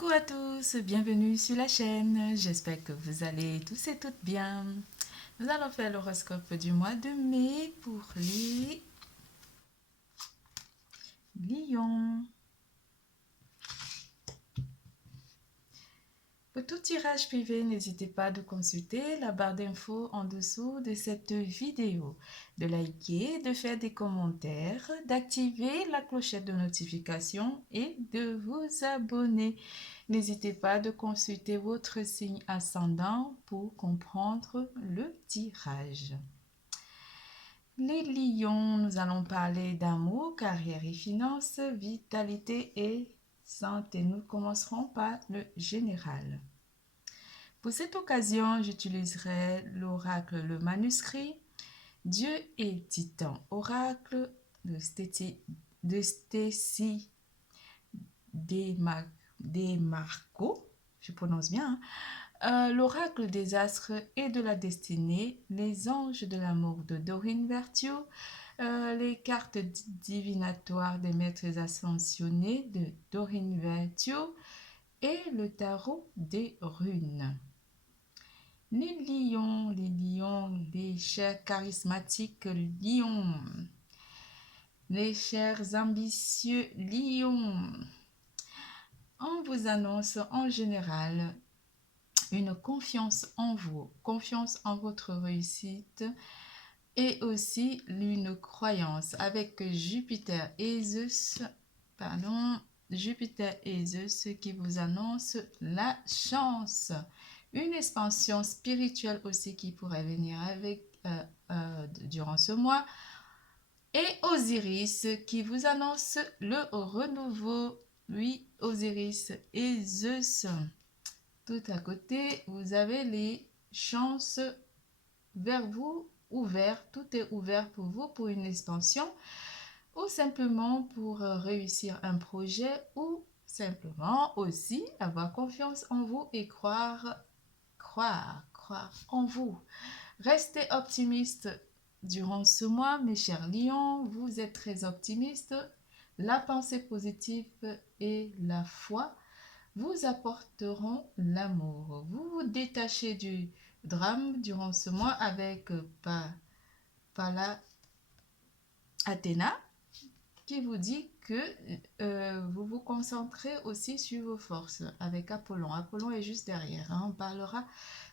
Coucou à tous, bienvenue sur la chaîne. J'espère que vous allez tous et toutes bien. Nous allons faire l'horoscope du mois de mai pour les lions. Pour tout tirage privé, n'hésitez pas de consulter la barre d'infos en dessous de cette vidéo, de liker, de faire des commentaires, d'activer la clochette de notification et de vous abonner. N'hésitez pas de consulter votre signe ascendant pour comprendre le tirage. Les lions, nous allons parler d'amour, carrière et finances, vitalité et santé. Nous commencerons par le général. Pour cette occasion, j'utiliserai l'oracle Le Manuscrit, Dieu et Titan, oracle de Stécie Demarco, je prononce bien, l'oracle des astres et de la destinée, les anges de l'amour de Dorine Virtue, les cartes divinatoires des maîtres ascensionnés de Dorine Virtue et le tarot des runes. Les lions, les chers charismatiques lions, les chers ambitieux lions, on vous annonce en général une confiance en vous, confiance en votre réussite et aussi une croyance avec Jupiter et Zeus qui vous annonce la chance. Une expansion spirituelle aussi qui pourrait venir durant ce mois. Et Osiris qui vous annonce le renouveau. Oui, Osiris et Zeus. Tout à côté, vous avez les chances vers vous ouvertes. Tout est ouvert pour vous pour une expansion ou simplement pour réussir un projet ou simplement aussi avoir confiance en vous et croire en vous. Restez optimistes durant ce mois, mes chers lions. Vous êtes très optimistes. La pensée positive et la foi vous apporteront l'amour. Vous vous détachez du drame durant ce mois avec Pala Athéna qui vous dit que vous vous concentrez aussi sur vos forces avec Apollon. Apollon est juste derrière. On parlera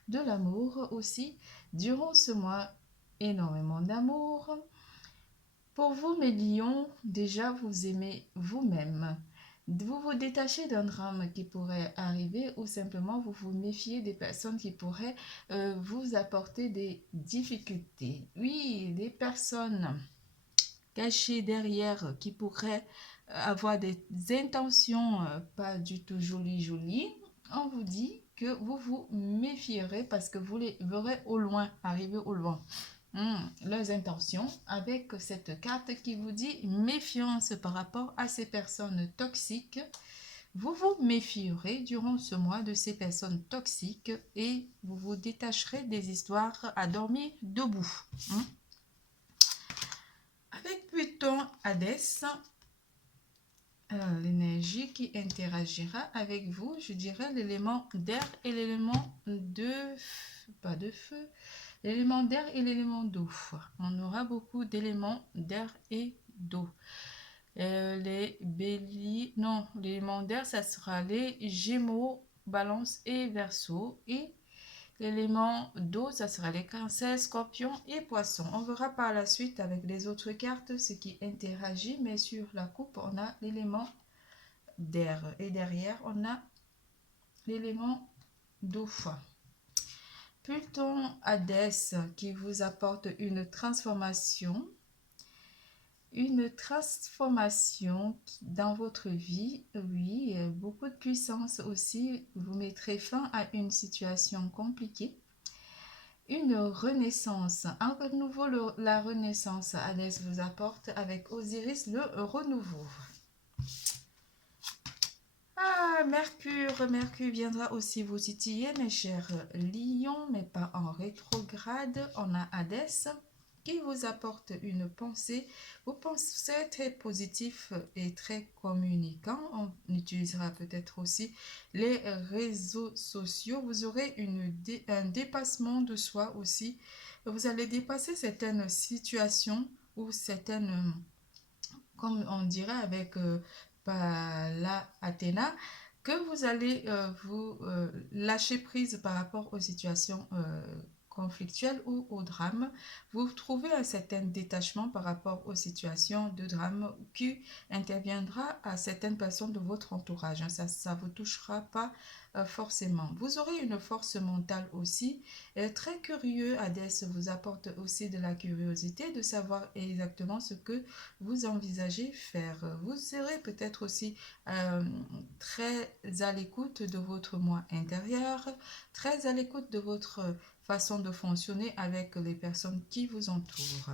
de l'amour aussi durant ce mois. Énormément d'amour. Pour vous, mes lions, déjà vous aimez vous-même. Vous vous détachez d'un drame qui pourrait arriver ou simplement vous vous méfiez des personnes qui pourraient vous apporter des difficultés. Oui, des personnes cachées derrière qui pourraient avoir des intentions pas du tout jolies. On vous dit que vous vous méfierez parce que vous les verrez au loin, arriver au loin. Leurs intentions avec cette carte qui vous dit méfiance par rapport à ces personnes toxiques. Vous vous méfierez durant ce mois de ces personnes toxiques et vous vous détacherez des histoires à dormir debout. Avec Pluton, Hadès, l'énergie qui interagira avec vous, je dirais l'élément d'air et l'élément l'élément d'air et l'élément d'eau. On aura beaucoup d'éléments d'air et d'eau. L'élément d'air, ça sera les Gémeaux, Balance et Verseau. Et l'élément d'eau, ça sera les Cancers, Scorpions et Poissons. On verra par la suite avec les autres cartes ce qui interagit, mais sur la coupe, on a l'élément d'air. Et derrière, on a l'élément d'eau. Pluton Hadès qui vous apporte une transformation dans votre vie. Oui, beaucoup de puissance aussi. Vous mettrez fin à une situation compliquée. Une renaissance, un renouveau, la renaissance. Hadès vous apporte avec Osiris le renouveau. Mercure viendra aussi vous titiller, mes chers lions, mais pas en rétrograde. On a Hadès qui vous apporte une pensée. Vous pensez très positif et très communicant. On utilisera peut-être aussi les réseaux sociaux. Vous aurez un dépassement de soi aussi. Vous allez dépasser certaines situations ou certaines, comme on dirait avec la Athéna, que vous allez vous lâcher prise par rapport aux situations conflictuelles ou au drame. Vous trouvez un certain détachement par rapport aux situations de drame qui interviendra à certaines personnes de votre entourage. Ça ne vous touchera pas forcément. Vous aurez une force mentale aussi. Très curieux, Hadès vous apporte aussi de la curiosité de savoir exactement ce que vous envisagez faire. Vous serez peut-être aussi très à l'écoute de votre moi intérieur, très à l'écoute de votre façon de fonctionner avec les personnes qui vous entourent.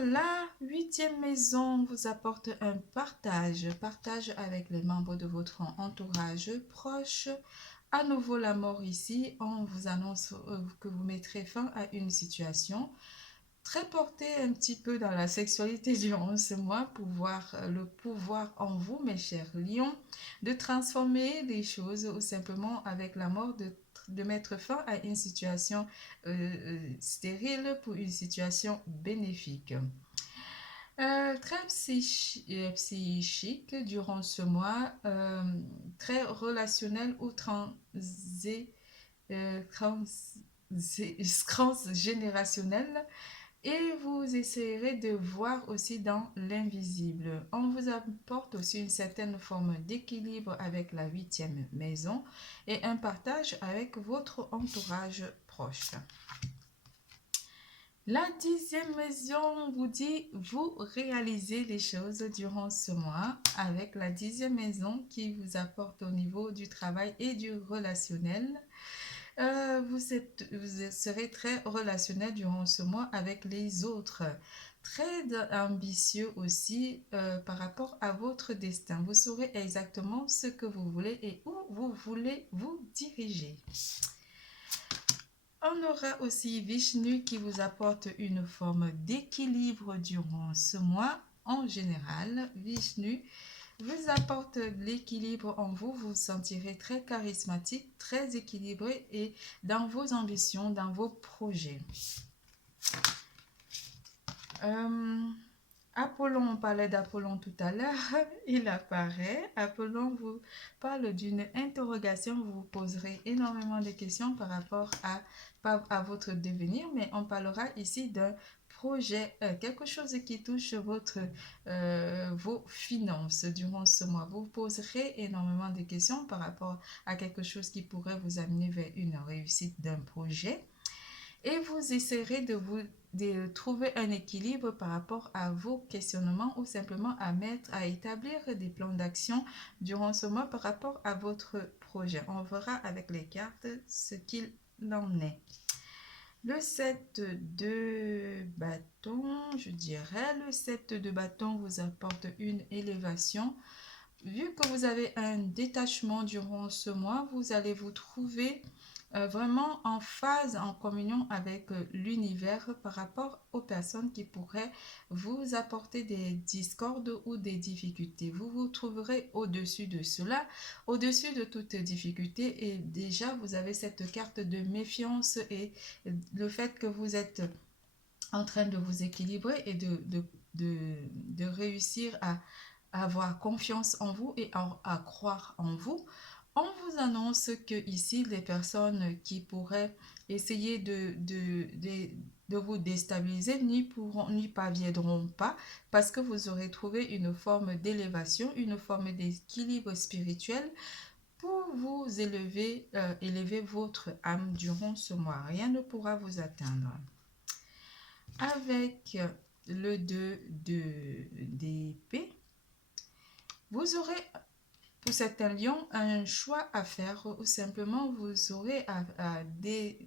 La huitième maison vous apporte un partage avec les membres de votre entourage proche. À nouveau la mort ici, on vous annonce que vous mettrez fin à une situation très porté un petit peu dans la sexualité durant ce mois, le pouvoir en vous, mes chers lions, de transformer les choses ou simplement avec la mort de mettre fin à une situation stérile pour une situation bénéfique. Très psychique durant ce mois, très relationnel ou transgénérationnel. Et vous essayerez de voir aussi dans l'invisible. On vous apporte aussi une certaine forme d'équilibre avec la huitième maison et un partage avec votre entourage proche. La dixième maison vous dit, vous réalisez les choses durant ce mois avec la dixième maison qui vous apporte au niveau du travail et du relationnel. Vous serez très relationnel durant ce mois avec les autres. Très ambitieux aussi par rapport à votre destin. Vous saurez exactement ce que vous voulez et où vous voulez vous diriger. On aura aussi Vishnu qui vous apporte une forme d'équilibre durant ce mois. En général, Vishnu vous apporte l'équilibre en vous. Vous vous sentirez très charismatique, très équilibré et dans vos ambitions, dans vos projets. Apollon, on parlait d'Apollon tout à l'heure, il apparaît. Apollon vous parle d'une interrogation, vous vous poserez énormément de questions par rapport pas à votre devenir, mais on parlera ici d'un projet, quelque chose qui touche vos finances durant ce mois. Vous poserez énormément de questions par rapport à quelque chose qui pourrait vous amener vers une réussite d'un projet. Et vous essaierez de trouver un équilibre par rapport à vos questionnements ou simplement à établir des plans d'action durant ce mois par rapport à votre projet. On verra avec les cartes ce qu'il en est. Le 7 de bâton, je dirais, le 7 de bâton vous apporte une élévation. Vu que vous avez un détachement durant ce mois, vous allez vous trouver vraiment en phase, en communion avec l'univers par rapport aux personnes qui pourraient vous apporter des discordes ou des difficultés. Vous vous trouverez au-dessus de cela, au-dessus de toute difficulté et déjà vous avez cette carte de méfiance et le fait que vous êtes en train de vous équilibrer et de réussir à avoir confiance en vous et à croire en vous. On vous annonce que ici, les personnes qui pourraient essayer de vous déstabiliser n'y parviendront pas parce que vous aurez trouvé une forme d'élévation, une forme d'équilibre spirituel pour vous élever votre âme durant ce mois. Rien ne pourra vous atteindre. Avec le 2 d'épée, vous aurez pour certains lions un choix à faire ou simplement vous aurez à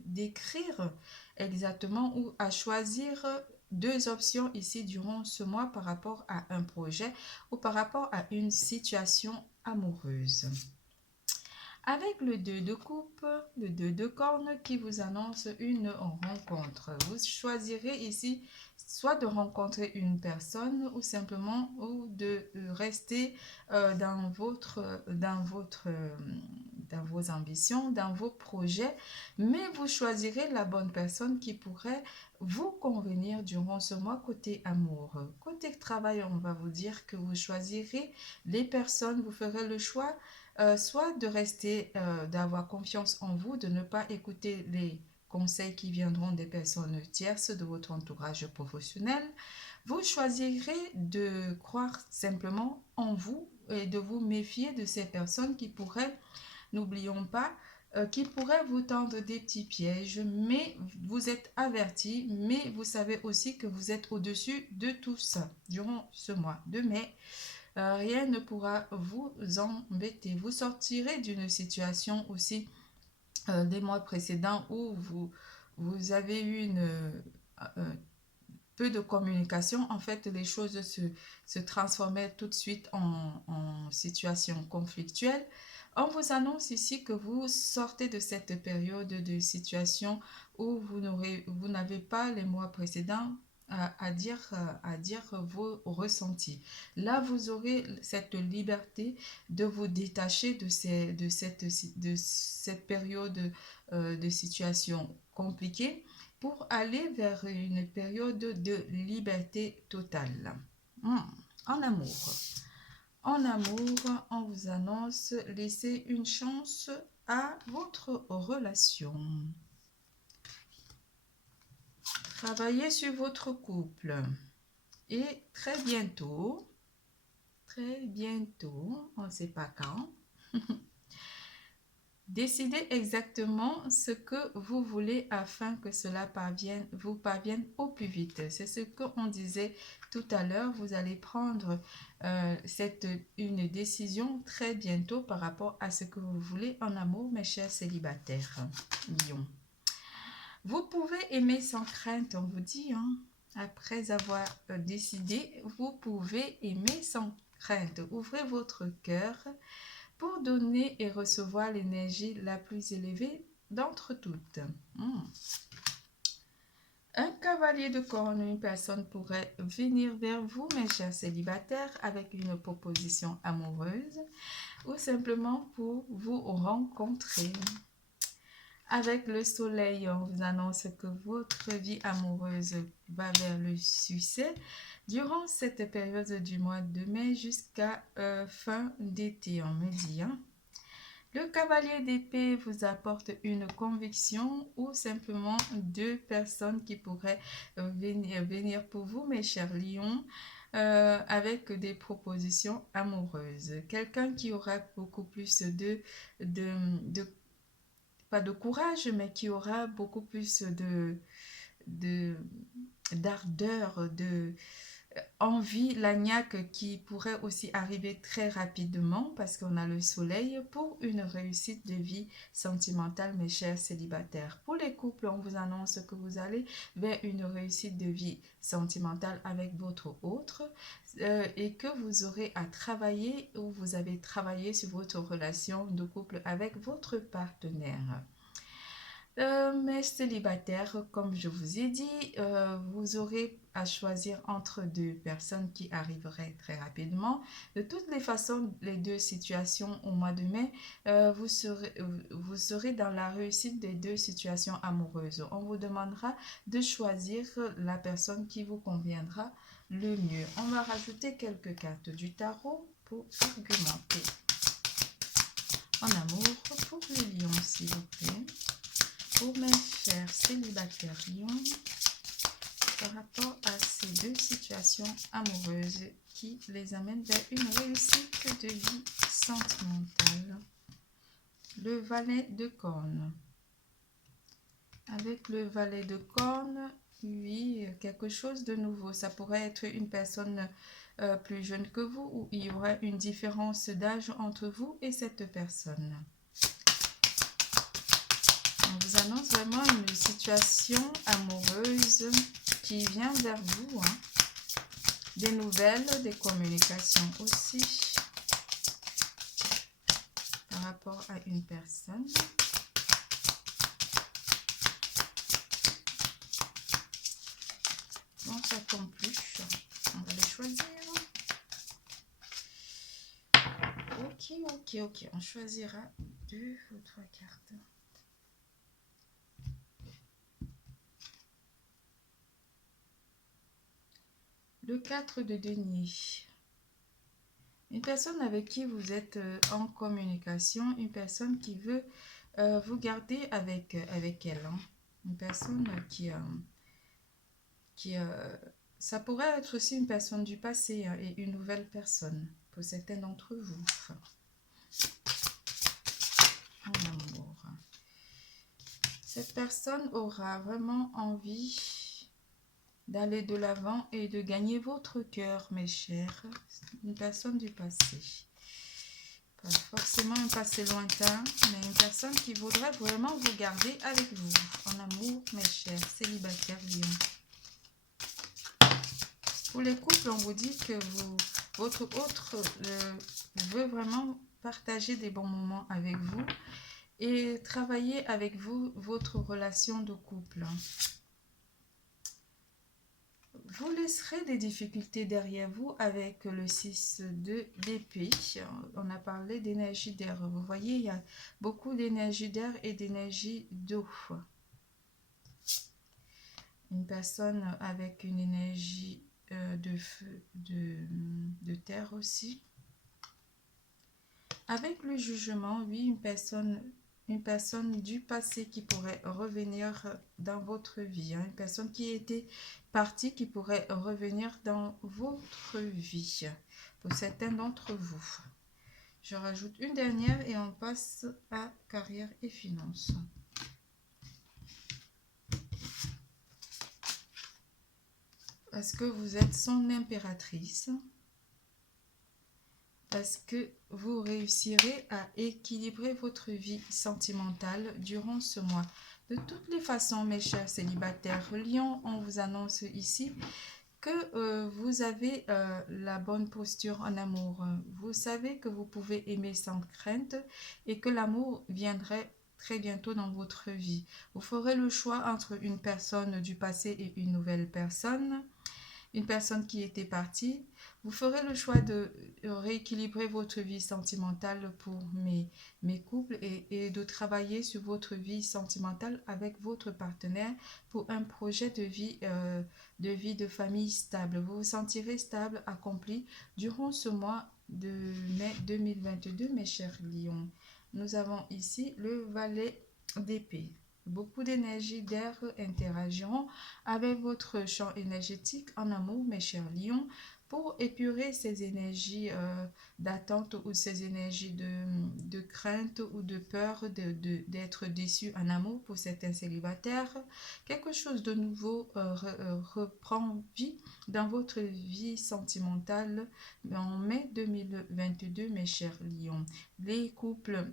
décrire exactement ou à choisir deux options ici durant ce mois par rapport à un projet ou par rapport à une situation amoureuse. Avec le 2 de coupe, le 2 de corne qui vous annonce une rencontre. Vous choisirez ici soit de rencontrer une personne ou simplement de rester dans vos ambitions, dans vos projets, mais vous choisirez la bonne personne qui pourrait vous convenir durant ce mois côté amour. Côté travail, on va vous dire que vous choisirez les personnes, vous ferez le choix soit de rester, d'avoir confiance en vous, de ne pas écouter les conseils qui viendront des personnes tierces de votre entourage professionnel. Vous choisirez de croire simplement en vous et de vous méfier de ces personnes qui pourraient, n'oublions pas, qui pourraient vous tendre des petits pièges, mais vous êtes avertis, mais vous savez aussi que vous êtes au-dessus de tout ça durant ce mois de mai. Rien ne pourra vous embêter. Vous sortirez d'une situation aussi des mois précédents où vous avez eu peu de communication. En fait, les choses se transformaient tout de suite en situation conflictuelle. On vous annonce ici que vous sortez de cette période de situation où vous n'avez pas les mois précédents à dire vos ressentis. Là, vous aurez cette liberté de vous détacher de cette période de situation compliquée pour aller vers une période de liberté totale. En amour. En amour, on vous annonce laissez une chance à votre relation. Travaillez sur votre couple. Et très bientôt, on ne sait pas quand, décidez exactement ce que vous voulez afin que cela vous parvienne au plus vite. C'est ce qu'on disait tout à l'heure. Vous allez prendre une décision très bientôt par rapport à ce que vous voulez en amour, mes chers célibataires. Lion. Vous pouvez aimer sans crainte, on vous dit, hein. Après avoir décidé, vous pouvez aimer sans crainte. Ouvrez votre cœur pour donner et recevoir l'énergie la plus élevée d'entre toutes. Un cavalier de corne, une personne pourrait venir vers vous, mes chers célibataires, avec une proposition amoureuse ou simplement pour vous rencontrer. Avec le soleil, on vous annonce que votre vie amoureuse va vers le succès durant cette période du mois de mai jusqu'à fin d'été, on me dit. Hein? Le cavalier d'épée vous apporte une conviction ou simplement deux personnes qui pourraient venir pour vous, mes chers lions, avec des propositions amoureuses. Quelqu'un qui aura beaucoup plus pas de courage, mais qui aura beaucoup plus d'ardeur, envie, l'agnac qui pourrait aussi arriver très rapidement parce qu'on a le soleil pour une réussite de vie sentimentale, mes chers célibataires. Pour les couples, on vous annonce que vous allez vers une réussite de vie sentimentale avec votre autre et que vous aurez à travailler ou vous avez travaillé sur votre relation de couple avec votre partenaire. Mes célibataires, comme je vous ai dit, vous aurez à choisir entre deux personnes qui arriveraient très rapidement. De toutes les façons, les deux situations au mois de mai, vous serez dans la réussite des deux situations amoureuses. On vous demandera de choisir la personne qui vous conviendra le mieux. On va rajouter quelques cartes du tarot pour argumenter. En amour, pour les lions, s'il vous plaît. Pour mes chers célibataires lions, par rapport à ces deux situations amoureuses qui les amènent vers une réussite de vie sentimentale. Le valet de cornes. Avec le valet de cornes, oui, quelque chose de nouveau. Ça pourrait être une personne plus jeune que vous ou il y aurait une différence d'âge entre vous et cette personne. On vous annonce vraiment une situation amoureuse qui vient vers vous. Hein. Des nouvelles, des communications aussi. Par rapport à une personne. Bon, ça tombe plus. On va les choisir. Ok. On choisira 2 ou 3 cartes. Le 4 de denier. Une personne avec qui vous êtes en communication, une personne qui veut vous garder avec elle. Hein. Une personne ça pourrait être aussi une personne du passé hein, et une nouvelle personne pour certains d'entre vous. En amour. Cette personne aura vraiment envie d'aller de l'avant et de gagner votre cœur, mes chers. Une personne du passé. Pas forcément un passé lointain, mais une personne qui voudrait vraiment vous garder avec vous. En amour, mes chers célibataires lions. Pour les couples, on vous dit que votre autre veut vraiment partager des bons moments avec vous et travailler avec vous votre relation de couple. Vous laisserez des difficultés derrière vous avec le 6 d'épée. On a parlé d'énergie d'air. Vous voyez, il y a beaucoup d'énergie d'air et d'énergie d'eau. Une personne avec une énergie de feu, de terre aussi. Avec le jugement, oui, une personne du passé qui pourrait revenir dans votre vie. Hein, une personne qui était partie qui pourrait revenir dans votre vie. Pour certains d'entre vous. Je rajoute une dernière et on passe à carrière et finances. Est-ce que vous êtes son impératrice? Est-ce que vous réussirez à équilibrer votre vie sentimentale durant ce mois? De toutes les façons, mes chers célibataires lions, on vous annonce ici que vous avez la bonne posture en amour. Vous savez que vous pouvez aimer sans crainte et que l'amour viendrait très bientôt dans votre vie. Vous ferez le choix entre une personne du passé et une nouvelle personne. Une personne qui était partie, vous ferez le choix de rééquilibrer votre vie sentimentale pour mes couples et de travailler sur votre vie sentimentale avec votre partenaire pour un projet de vie de famille stable. Vous vous sentirez stable, accompli durant ce mois de mai 2022, mes chers lions. Nous avons ici le valet d'épée. Beaucoup d'énergie d'air interagiront avec votre champ énergétique en amour, mes chers lions, pour épurer ces énergies d'attente ou ces énergies de crainte ou de peur d'être déçu en amour pour certains célibataires. Quelque chose de nouveau reprend vie dans votre vie sentimentale en mai 2022, mes chers lions. Les couples,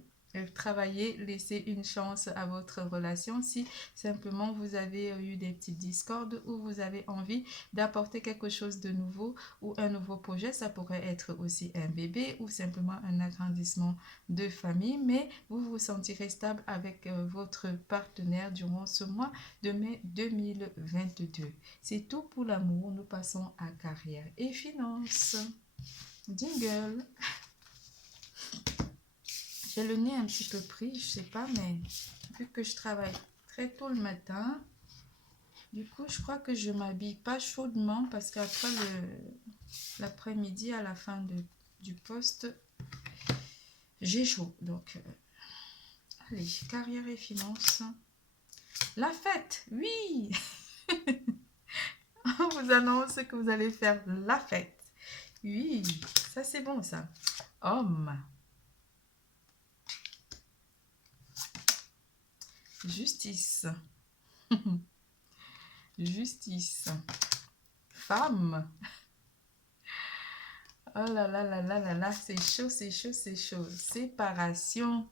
travailler, laisser une chance à votre relation si simplement vous avez eu des petites discordes ou vous avez envie d'apporter quelque chose de nouveau ou un nouveau projet. Ça pourrait être aussi un bébé ou simplement un agrandissement de famille, mais vous vous sentirez stable avec votre partenaire durant ce mois de mai 2022. C'est tout pour l'amour. Nous passons à carrière et finances. Jingle. J'ai le nez un petit peu pris, je sais pas, mais vu que je travaille très tôt le matin, du coup, je crois que je m'habille pas chaudement parce qu'après l'après-midi, à la fin du poste, j'ai chaud. Donc, allez, carrière et finances. La fête, oui. On vous annonce que vous allez faire la fête. Oui, ça c'est bon ça. Homme. Justice. Justice. Femme. Oh là là là là là là, c'est chaud, c'est chaud, c'est chaud. Séparation.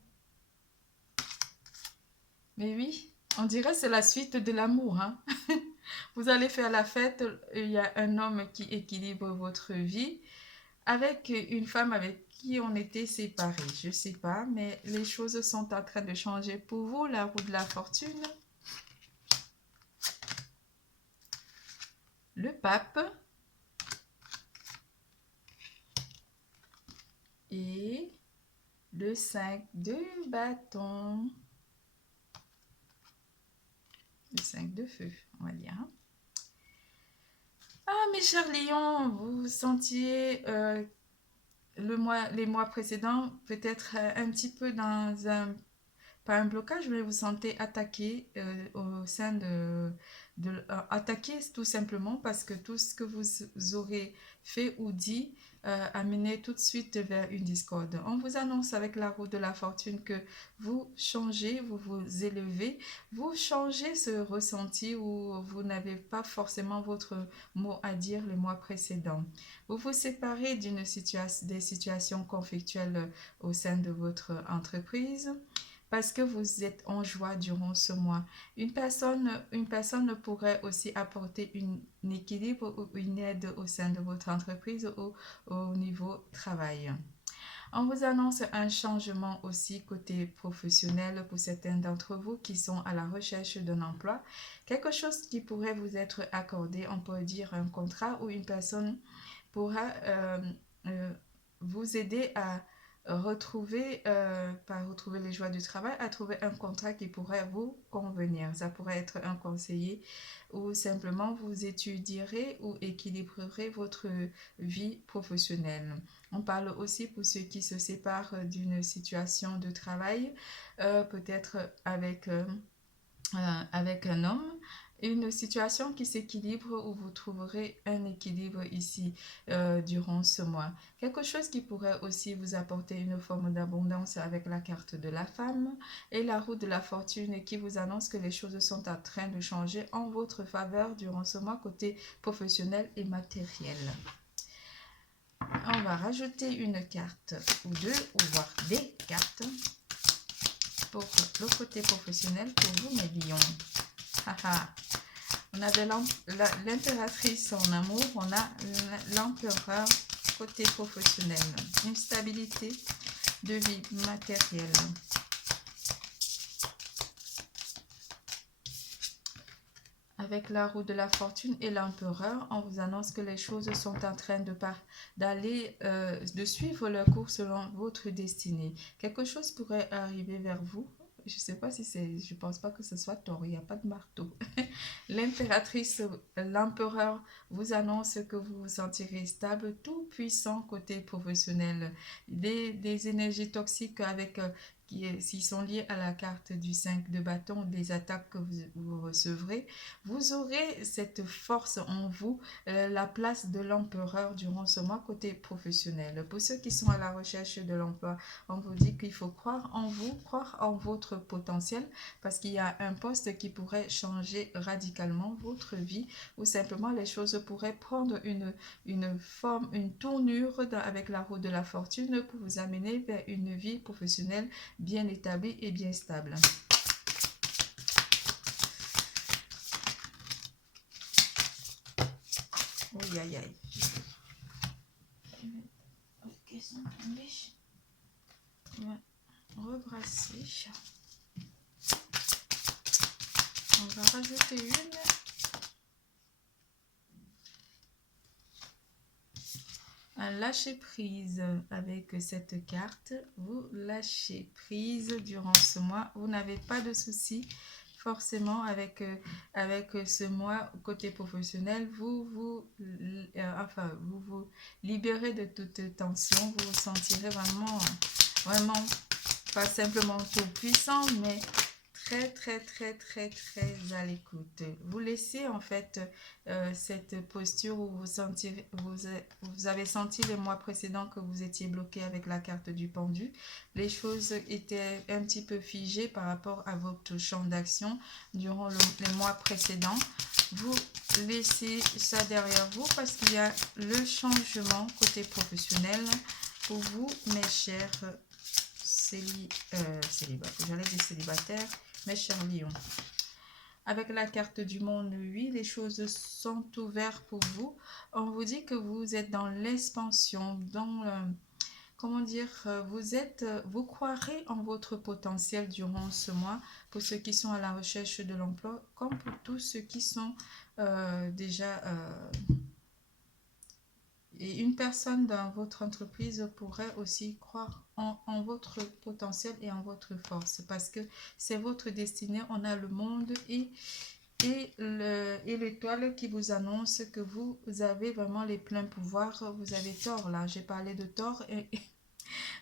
Mais oui, on dirait que c'est la suite de l'amour. Hein? Vous allez faire la fête, il y a un homme qui équilibre votre vie avec une femme qui ont été séparés. Je ne sais pas, mais les choses sont en train de changer pour vous. La roue de la fortune. Le pape. Et le 5 de bâton. Le 5 de feu, on va dire. Ah, mes chers lions, vous sentiez les mois précédents peut-être un petit peu dans un, pas un blocage, mais vous sentez attaqué au sein attaqué tout simplement parce que tout ce que vous aurez fait ou dit a mené tout de suite vers une discorde. On vous annonce avec la roue de la fortune que vous changez, vous vous élevez, vous changez ce ressenti où vous n'avez pas forcément votre mot à dire le mois précédent. Vous vous séparez des situations conflictuelles au sein de votre entreprise parce que vous êtes en joie durant ce mois. Une personne pourrait aussi apporter un équilibre ou une aide au sein de votre entreprise ou au niveau travail. On vous annonce un changement aussi côté professionnel pour certains d'entre vous qui sont à la recherche d'un emploi. Quelque chose qui pourrait vous être accordé, on peut dire un contrat ou une personne pourra vous aider à retrouver les joies du travail, à trouver un contrat qui pourrait vous convenir. Ça pourrait être un conseiller ou simplement vous étudierez ou équilibrerez votre vie professionnelle. On parle aussi pour ceux qui se séparent d'une situation de travail, peut-être avec un homme, une situation qui s'équilibre où vous trouverez un équilibre ici durant ce mois. Quelque chose qui pourrait aussi vous apporter une forme d'abondance avec la carte de la femme et la roue de la fortune qui vous annonce que les choses sont en train de changer en votre faveur durant ce mois côté professionnel et matériel. On va rajouter une carte ou deux ou voire des cartes pour le côté professionnel pour vous mes lions. On a l'impératrice en amour, on a l'empereur côté professionnel. Une stabilité de vie matérielle. Avec la roue de la fortune et l'empereur, on vous annonce que les choses sont en train de suivre leur cours selon votre destinée. Quelque chose pourrait arriver vers vous. Je ne sais pas si c'est... Je ne pense pas que ce soit tort, il n'y a pas de marteau. L'impératrice, l'empereur vous annonce que vous vous sentirez stable, tout puissant côté professionnel. Des énergies toxiques qui sont liées à la carte du 5 de bâton, des attaques que vous recevrez. Vous aurez cette force en vous, la place de l'empereur durant ce mois côté professionnel. Pour ceux qui sont à la recherche de l'emploi, on vous dit qu'il faut croire en vous, croire en votre potentiel parce qu'il y a un poste qui pourrait changer radicalement votre vie ou simplement les choses pourraient prendre une forme, une tournure avec la roue de la fortune pour vous amener vers une vie professionnelle bien établie et bien stable. Aïe aïe aïe. Ok, on va rebrasser. On va rajouter un lâcher prise avec cette carte. Vous lâchez prise durant ce mois. Vous n'avez pas de soucis forcément avec ce mois côté professionnel. Vous vous libérez de toute tension. Vous vous sentirez vraiment pas simplement tout puissant, mais très à l'écoute. Vous laissez en fait cette posture où vous avez senti les mois précédents que vous étiez bloqué avec la carte du pendu. Les choses étaient un petit peu figées par rapport à votre champ d'action durant les mois précédents. Vous laissez ça derrière vous parce qu'il y a le changement côté professionnel pour vous, mes chers célibataires, mes chers lions. Avec la carte du monde, oui, les choses sont ouvertes pour vous. On vous dit que vous êtes dans l'expansion, comment dire, vous croirez en votre potentiel durant ce mois pour ceux qui sont à la recherche de l'emploi, comme pour tous ceux qui sont déjà... et une personne dans votre entreprise pourrait aussi croire en votre potentiel et en votre force parce que c'est votre destinée. On a le monde et l'étoile qui vous annonce que vous avez vraiment les pleins pouvoirs. Vous avez tort là, j'ai parlé de tort et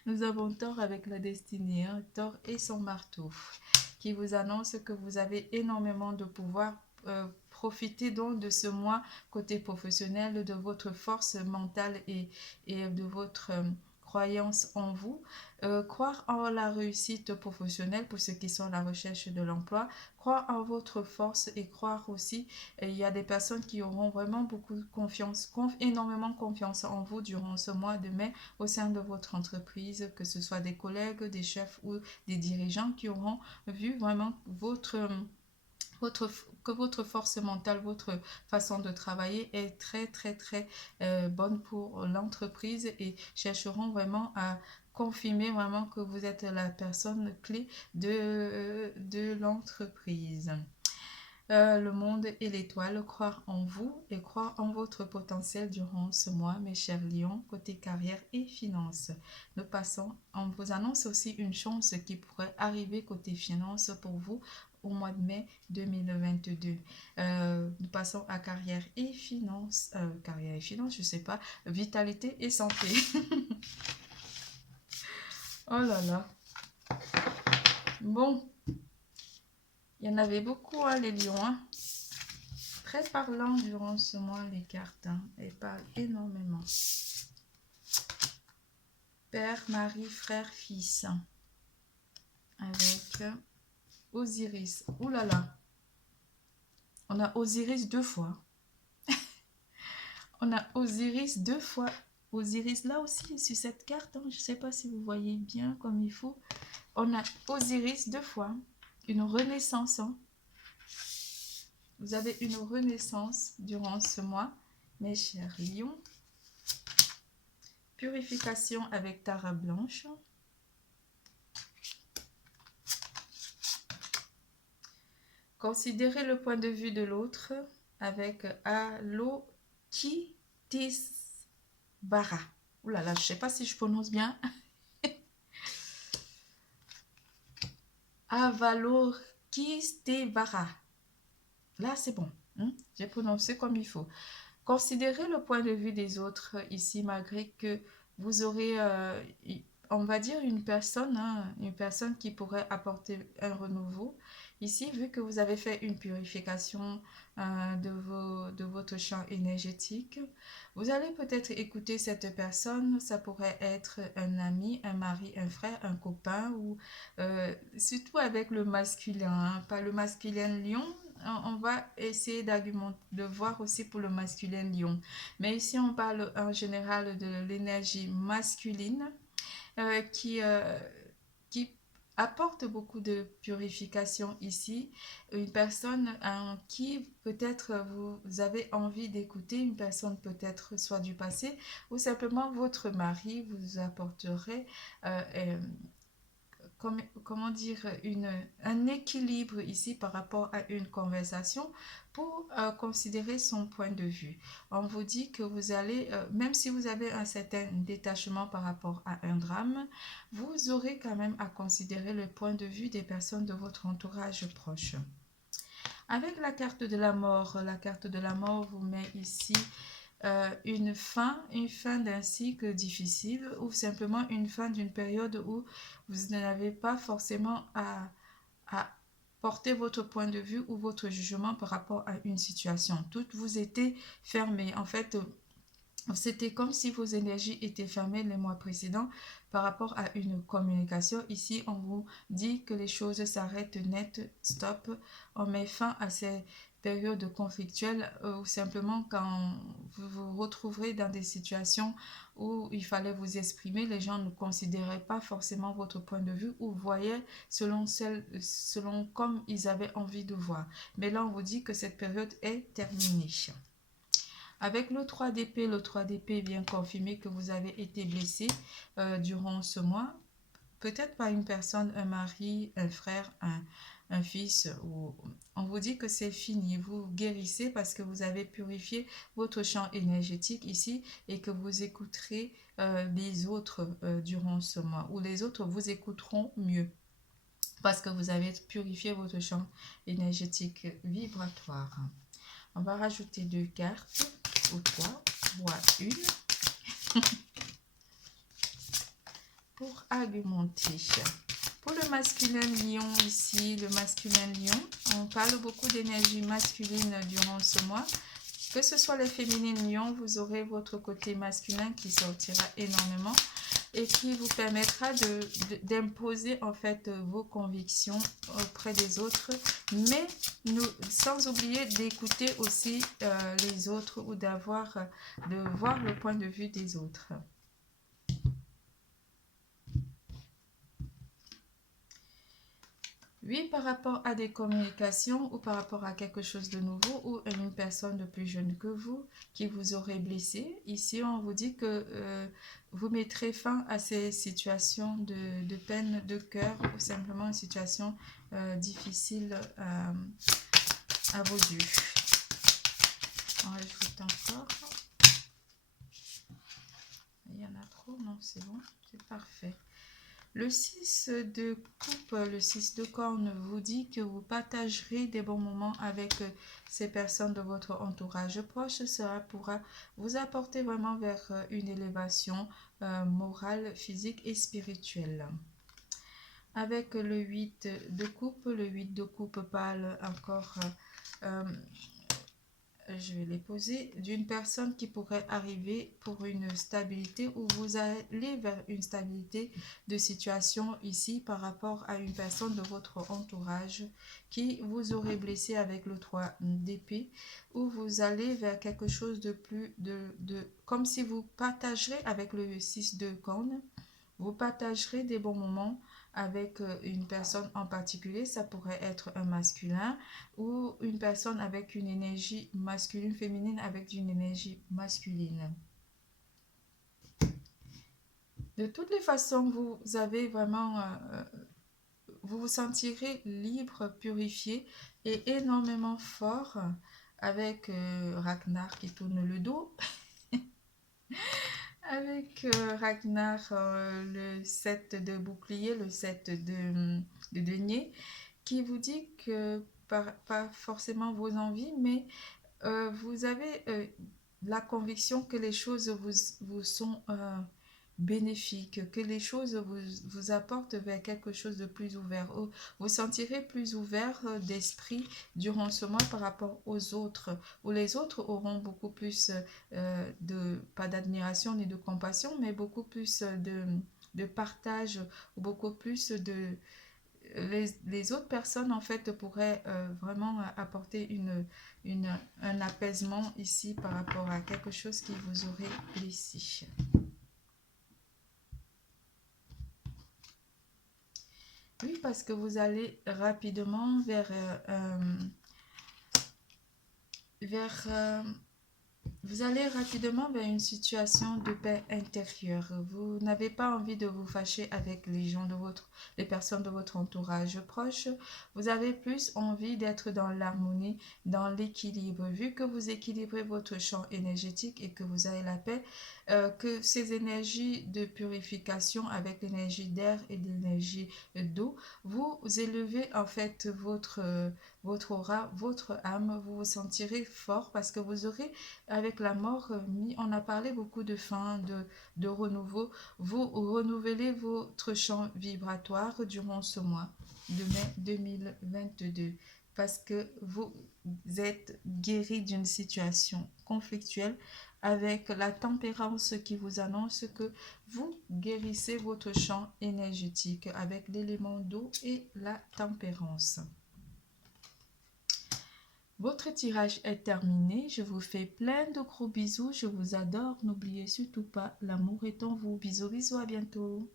nous avons tort avec la destinée, hein, tort et son marteau qui vous annonce que vous avez énormément de pouvoir. Profitez donc de ce mois côté professionnel, de votre force mentale et de votre croyance en vous. Croire en la réussite professionnelle pour ceux qui sont à la recherche de l'emploi. Croire en votre force et croire aussi, il y a des personnes qui auront vraiment beaucoup de confiance, énormément confiance en vous durant ce mois de mai au sein de votre entreprise, que ce soit des collègues, des chefs ou des dirigeants qui auront vu vraiment que votre force mentale, votre façon de travailler est très bonne pour l'entreprise et chercheront vraiment à confirmer vraiment que vous êtes la personne clé de l'entreprise. Le monde et l'étoile, croire en vous et croire en votre potentiel durant ce mois, mes chers lions, côté carrière et finances. Nous passons, on vous annonce aussi une chance qui pourrait arriver côté finances pour vous au mois de mai 2022. Nous passons à carrière et finances, je sais pas, vitalité et santé. Oh là là. Bon. Il y en avait beaucoup, hein, les lions. Hein. Très parlant durant ce mois, les cartes. Hein. Elles parlent énormément. Père, mari, frère, fils. Avec Osiris. Ouh là là. On a Osiris 2 fois. On a Osiris 2 fois. Osiris là aussi sur cette carte. Hein. Je ne sais pas si vous voyez bien comme il faut. On a Osiris 2 fois. Une renaissance. Hein. Vous avez une renaissance durant ce mois, mes chers lions. Purification avec Tara blanche. Considérez le point de vue de l'autre avec Alokitesvara. Ouh là là, je ne sais pas si je prononce bien. Avalokitesvara. Là, c'est bon. Hein? J'ai prononcé comme il faut. Considérez le point de vue des autres ici, malgré que vous aurez, on va dire, une personne qui pourrait apporter un renouveau. Ici, vu que vous avez fait une purification de votre champ énergétique, vous allez peut-être écouter cette personne. Ça pourrait être un ami, un mari, un frère, un copain, ou surtout avec le masculin, hein, pas le masculin lion. On va essayer d'argumenter, de voir aussi pour le masculin lion. Mais ici, on parle en général de l'énergie masculine qui apporte beaucoup de purification ici. Une personne qui peut-être vous avez envie d'écouter, une personne peut-être soit du passé, ou simplement votre mari vous apporterait comment dire, un équilibre ici par rapport à une conversation pour considérer son point de vue. On vous dit que vous allez, même si vous avez un certain détachement par rapport à un drame, vous aurez quand même à considérer le point de vue des personnes de votre entourage proche. Avec la carte de la mort vous met ici une fin d'un cycle difficile ou simplement une fin d'une période où vous n'avez pas forcément à porter votre point de vue ou votre jugement par rapport à une situation. Tout vous était fermé. En fait, c'était comme si vos énergies étaient fermées les mois précédents par rapport à une communication. Ici, on vous dit que les choses s'arrêtent net, stop. On met fin à ces périodes conflictuelles ou simplement quand vous vous retrouverez dans des situations où il fallait vous exprimer, les gens ne considéraient pas forcément votre point de vue ou voyaient selon comme ils avaient envie de voir. Mais là, on vous dit que cette période est terminée. Avec le 3 d'épée vient confirmer que vous avez été blessé durant ce mois. Peut-être par une personne, un mari, un frère, un fils. Ou... On vous dit que c'est fini. Vous guérissez parce que vous avez purifié votre champ énergétique ici et que vous écouterez les autres durant ce mois. Ou les autres vous écouteront mieux parce que vous avez purifié votre champ énergétique vibratoire. On va rajouter 2 cartes ou 3, voire une. Pour argumenter. Pour le masculin lion ici, le masculin lion, on parle beaucoup d'énergie masculine durant ce mois. Que ce soit les féminines lions, vous aurez votre côté masculin qui sortira énormément et qui vous permettra d'imposer en fait vos convictions auprès des autres, mais sans oublier d'écouter aussi les autres ou de voir le point de vue des autres. Oui, par rapport à des communications ou par rapport à quelque chose de nouveau ou à une personne de plus jeune que vous qui vous aurait blessé. Ici, on vous dit que vous mettrez fin à ces situations de peine de cœur ou simplement une situation difficile à vos yeux. On rajoute encore. Il y en a trop? Non, c'est bon, c'est parfait. Le 6 de coupe, le 6 de corne vous dit que vous partagerez des bons moments avec ces personnes de votre entourage proche. Cela pourra vous apporter vraiment vers une élévation morale, physique et spirituelle. Avec le 8 de coupe parle encore... je vais les poser, d'une personne qui pourrait arriver pour une stabilité ou vous allez vers une stabilité de situation ici par rapport à une personne de votre entourage qui vous aurait blessé avec le 3 d'épée ou vous allez vers quelque chose de plus comme si vous partagerez avec le 6 de corne, vous partagerez des bons moments avec une personne en particulier. Ça pourrait être un masculin ou une personne avec une énergie masculine, féminine avec une énergie masculine. De toutes les façons, vous avez vraiment... vous vous sentirez libre, purifié et énormément fort avec Ragnar qui tourne le dos. Avec Ragnar, le 7 de bouclier, le 7 de denier, qui vous dit que pas forcément vos envies, mais vous avez la conviction que les choses vous sont bénéfiques, que les choses vous apportent vers quelque chose de plus ouvert. Vous sentirez plus ouvert d'esprit durant ce mois par rapport aux autres, où les autres auront beaucoup plus pas d'admiration ni de compassion, mais beaucoup plus de partage, beaucoup plus de... Les autres personnes en fait pourraient vraiment apporter un apaisement ici par rapport à quelque chose qui vous aurait blessé. Oui, parce que vous allez rapidement vous allez rapidement vers une situation de paix intérieure. Vous n'avez pas envie de vous fâcher avec les personnes de votre entourage proche. Vous avez plus envie d'être dans l'harmonie, dans l'équilibre. Vu que vous équilibrez votre champ énergétique et que vous avez la paix, que ces énergies de purification avec l'énergie d'air et l'énergie d'eau, vous élevez en fait votre aura, votre âme, vous vous sentirez fort parce que vous aurez, avec la mort, on a parlé beaucoup de fin, de renouveau, vous renouvelez votre champ vibratoire durant ce mois de mai 2022 parce que vous êtes guéri d'une situation conflictuelle avec la tempérance qui vous annonce que vous guérissez votre champ énergétique avec l'élément d'eau et la tempérance. Votre tirage est terminé. Je vous fais plein de gros bisous. Je vous adore. N'oubliez surtout pas, l'amour est en vous. Bisous, bisous, à bientôt.